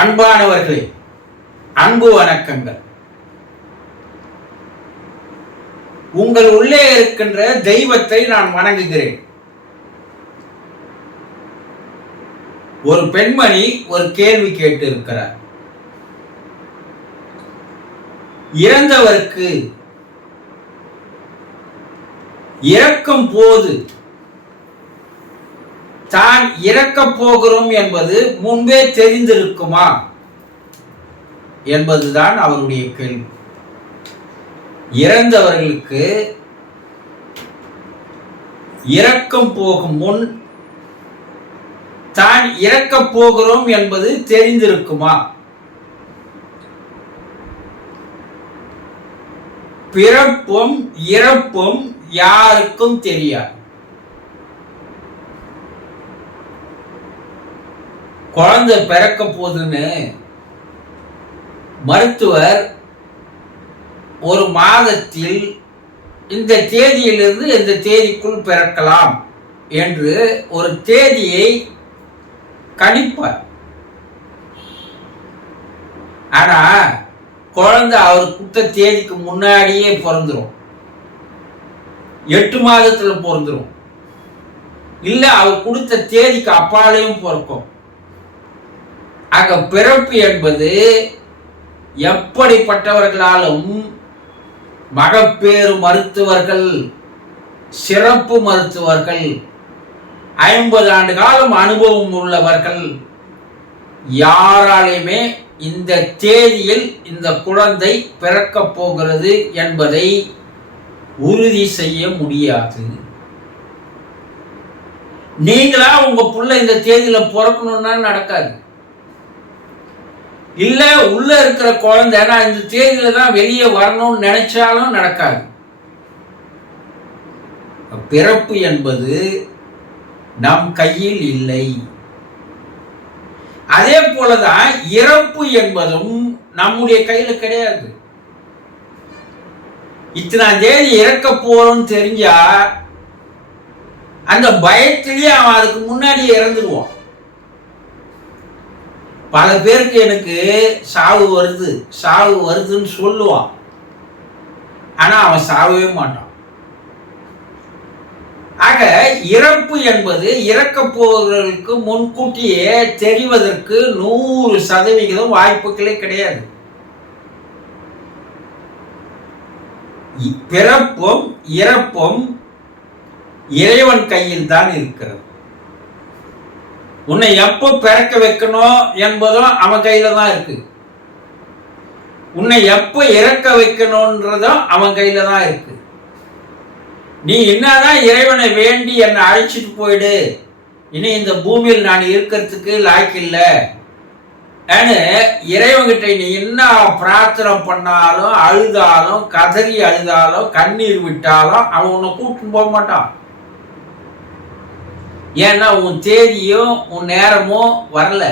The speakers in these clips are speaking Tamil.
அன்பானவர்களே அன்பு வணக்கங்கள். உங்கள் உள்ளே இருக்கின்ற தெய்வத்தை நான் வணங்குகிறேன். ஒரு பெண்மணி ஒரு கேள்வி கேட்டு இருக்கிறார் இறந்தவருக்கு இறக்கும் போது தான் இறக்கப் போகிறோம் என்பது முன்பே தெரிந்திருக்குமா? என்பதுதான் அவருடைய கேள்வி. இறந்தவர்களுக்கு இறக்கம் போகும் முன் தான் இறக்கப் போகிறோம் என்பது தெரிந்திருக்குமா? பிறப்பும் இறப்பும் யாருக்கும் தெரியாது. குழந்தை பிறக்க போகுதுன்னு மருத்துவர் ஒரு மாதத்தில் இந்த தேதியிலிருந்து இந்த தேதிக்குள் பிறக்கலாம் என்று ஒரு தேதியை கணிப்பார். ஆனா குழந்தை அவர் கொடுத்த தேதிக்கு முன்னாடியே பிறந்துரும். எட்டு மாதத்தில் பிறந்துரும். இல்லை அவர் கொடுத்த தேதிக்கு அப்பாலையும் பிறக்கும். ஆக பிறப்பு என்பது எப்படிப்பட்டவர்களாலும் மகப்பேறு மருத்துவர்கள் சிறப்பு மருத்துவர்கள் ஐம்பது ஆண்டு காலம் அனுபவம் உள்ளவர்கள் யாராலையுமே இந்த தேதியில் இந்த குழந்தை பிறக்கப் போகிறது என்பதை உறுதி செய்ய முடியாது. நீங்களா உங்க புள்ள இந்த தேதியில பிறக்கணும்னா நடக்காது. இல்ல உள்ள இருக்கிற குழந்தை நான் இந்த தேதியில தான் வெளியே வரணும்னு நினைச்சாலும் நடக்காது. பிறப்பு என்பது நம் கையில் இல்லை. அதே போலதான் இறப்பு என்பதும் நம்முடைய கையில கிடையாது. இத்தனாம் தேதி இறக்க போறோம்னு தெரிஞ்சா அந்த பயத்திலேயே அவன் அதுக்கு முன்னாடியே இறந்துடுவான் பல பேருக்கு எனக்கு சாவு வருது சாவு வருதுன்னு சொல்லுவான். ஆனா அவன் சாவவே மாட்டான். ஆக இறப்பு என்பது இறக்க முன்கூட்டியே தெரிவதற்கு நூறு சதவிகிதம் வாய்ப்புகளே கிடையாது. பிறப்பும் இறப்பும் இறைவன் கையில் தான் இருக்கிறது. உன்னை எப்போ பிறக்க வைக்கணும் என்பதும் அவன் கையில தான் இருக்கு. உன்னை எப்போ இறக்க வைக்கணும்ன்றதும் அவன் கையில தான் இருக்கு. நீ என்னதான் இறைவனை வேண்டி என்னை அழைச்சிட்டு போயிடு. இனி இந்த பூமியில் நான் இருக்கிறதுக்கு லாய்க்கில்லை இறைவன்கிட்ட நீ என்ன பிரார்த்தனை பண்ணாலும் அழுதாலும் கதறி அழுதாலும் கண்ணீர் விட்டாலும் அவன் உன்னை கூப்பிட்டு போக மாட்டான். ஏன்னா உன் தேதியும் உன் நேரமும் வரல.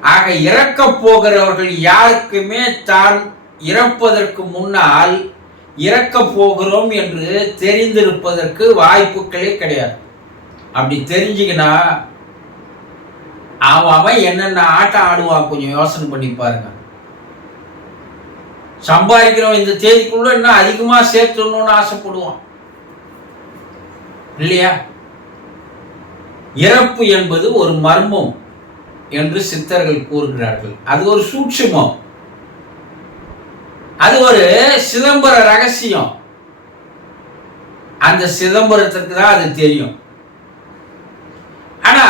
ஆக இறக்க போகிறவர்கள் யாருக்குமே தான் இறப்பதற்கு முன்னால் இறக்க போகிறோம் என்று தெரிந்திருப்பதற்கு வாய்ப்புகளே கிடையாது. அப்படி தெரிஞ்சுக்கினா அவன் அவன் என்னென்ன ஆட்டம் ஆடுவான் கொஞ்சம் யோசனை பண்ணி பாருங்க. சம்பாதிக்கிறவன் இந்த தேதிக்குள்ள இன்னும் அதிகமா சேர்த்துடணும்னு ஆசைப்படுவான். இல்லையா? இறப்பு என்பது ஒரு மர்மம் என்று சித்தர்கள் கூறுகிறார்கள். அது ஒரு சூட்சுமம். அது ஒரு சிதம்பர ரகசியம். அந்த சிதம்பரத்துக்கு தான் அது தெரியும். ஆனா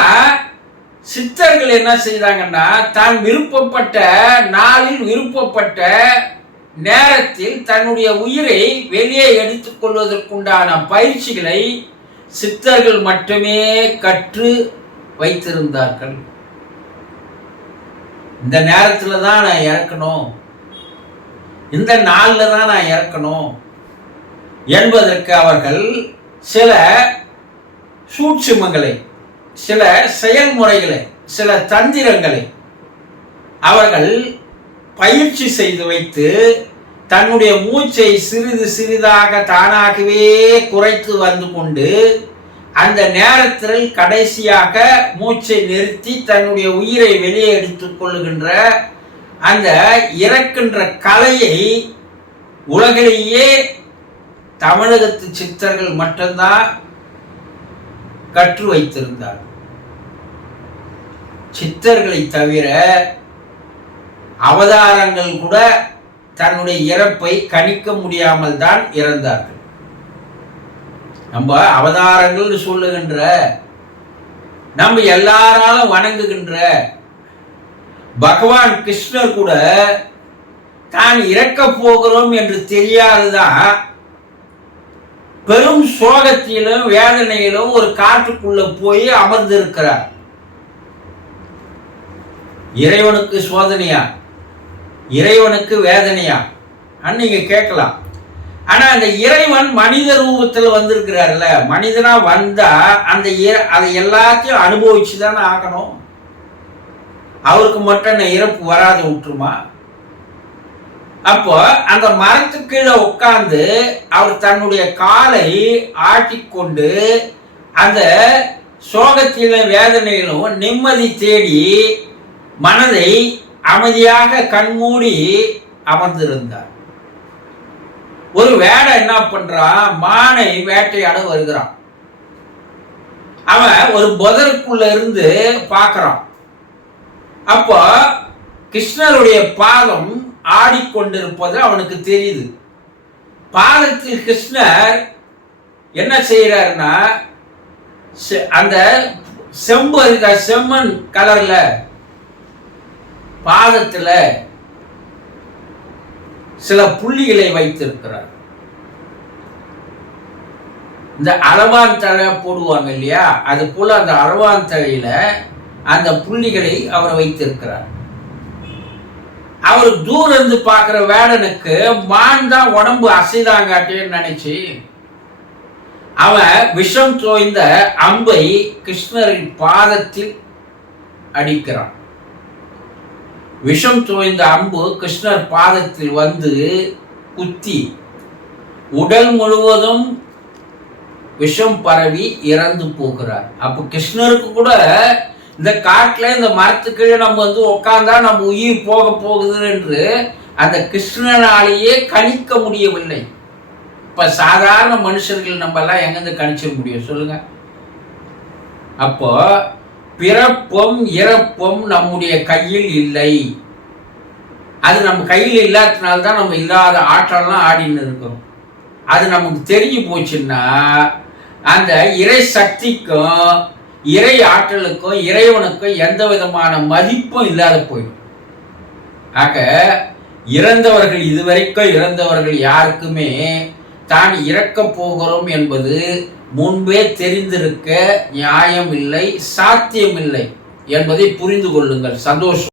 சித்தர்கள் என்ன செய்தாங்கன்னா தான் விருப்பப்பட்ட நாளில் விருப்பப்பட்ட நேரத்தில் தன்னுடைய உயிரை வெளியே எடுத்துக் கொள்வதற்குண்டான பயிற்சிகளை சித்தர்கள் மட்டுமே கற்று வைத்திருந்தார்கள். இந்த நேரத்தில் தான் நான் இறக்கணும். இந்த நாளில் தான் நான் இறக்கணும் என்பதற்கு அவர்கள் சில சூட்சுமங்களை சில செயல்முறைகளை சில தந்திரங்களை அவர்கள் பயிற்சி செய்து வைத்து தன்னுடைய மூச்சை சிறிது சிறிதாக தானாகவே குறைத்து வந்து கொண்டு அந்த நேரத்தில் கடைசியாக மூச்சை நிறுத்தி தன்னுடைய உயிரை வெளியே எடுத்துக் கொள்ளுகின்ற அந்த இறக்கின்ற கலையை உலகிலேயே தமிழகத்து சித்தர்கள் மட்டும்தான் கற்று வைத்திருந்தார். சித்தர்களை தவிர அவதாரங்கள் கூட தன்னுடைய இறப்பை கணிக்க முடியாமல் தான் இறந்தார்கள். நம்ம அவதாரங்கள் சொல்லுகின்ற நம்ம எல்லாராலும் வணங்குகின்ற பகவான் கிருஷ்ணர் கூட தான் இறக்க போகிறோம் என்று தெரியாதுதான் பெரும் சோகத்திலும் வேதனையிலும் ஒரு காற்றுக்குள்ள போய் அமர்ந்திருக்கிறார். இறைவனுக்கு சோதனையா? இறைவனுக்கு வேதனையா? நீங்க கேட்கலாம். ஆனா அந்த இறைவன் மனித ரூபத்தில் வந்திருக்கிறார்ல மனிதனா வந்தா அந்த அதை எல்லாத்தையும் அனுபவிச்சு தானே ஆகணும்? அவருக்கு மட்டும் என்ன இறப்பு வராது விட்டுருமா அப்போ அந்த மரத்து கீழே உட்காந்து அவர் தன்னுடைய காலை ஆட்டிக்கொண்டு அந்த சோகத்திலும் வேதனையிலும் நிம்மதி தேடி மனதை அமைதியாக கண்மூடி அமர்ந்திருந்தார். ஒரு வேடை என்ன பண்றான் மானை வேட்டையாட வருகிறான். அவன் ஒரு புதருக்குள்ள இருந்து பார்க்கறான். அப்போ கிருஷ்ணருடைய பாதம் ஆடிக்கொண்டிருப்பது அவனுக்கு தெரியுது. பாதத்தில் கிருஷ்ணர் என்ன செய்யறாருன்னா அந்த செம்பு இருக்க? செம்மண் கலர்ல பாதத்துல சில புள்ளிகளை வைத்திருக்கிறார். இந்த அளவான் தழை போடுவாங்க இல்லையா? அது போல அந்த அளவான் தழையில அந்த புள்ளிகளை அவர் வைத்திருக்கிறார். அவர் தூரம் இருந்து பார்க்குற வேடனுக்கு மான் தான் உடம்பு அசைதாங்காட்டேன்னு நினைச்சு அவன் விஷம் தோய்ந்த அம்பை கிருஷ்ணரின் பாதத்தில் அடிக்கிறான். விஷம் தோய்ந்த அம்பு கிருஷ்ணர் பாதத்தில் வந்து குத்தி. உடல் முழுவதும் விஷம் பரவி இறந்து போகிறார். அப்போ கிருஷ்ணருக்கு கூட இந்த காட்டில் இந்த மரத்துக்கீழே நம்ம வந்து உட்காந்தா நம்ம உயிர் போக போகுது என்று அந்த கிருஷ்ணனாலேயே கணிக்க முடியவில்லை. இப்ப சாதாரண மனுஷர்கள் நம்ம எல்லாம் எங்கிருந்து கணிச்சிட முடியும் சொல்லுங்க. அப்போ பிறப்பும் இறப்பும் நம்முடைய கையில் இல்லை. அது நம்ம கையில் இல்லாததுனால்தான் நம்ம இல்லாத ஆற்றலாம் ஆடின்னு இருக்கிறோம். அது நமக்கு தெரிஞ்சு போச்சுன்னா அந்த இறை சக்திக்கும் இறை ஆற்றலுக்கும் இறைவனுக்கும் எந்த விதமான மதிப்பும் இல்லாத போயிடும். ஆக இறந்தவர்கள் இதுவரைக்கும் இறந்தவர்கள் யாருக்குமே தான் இறக்க போகிறோம் என்பது முன்பே தெரிந்திருக்க நியாயம் இல்லை சாத்தியம் இல்லை என்பதை புரிந்து கொள்ளுங்கள். சந்தோஷம்.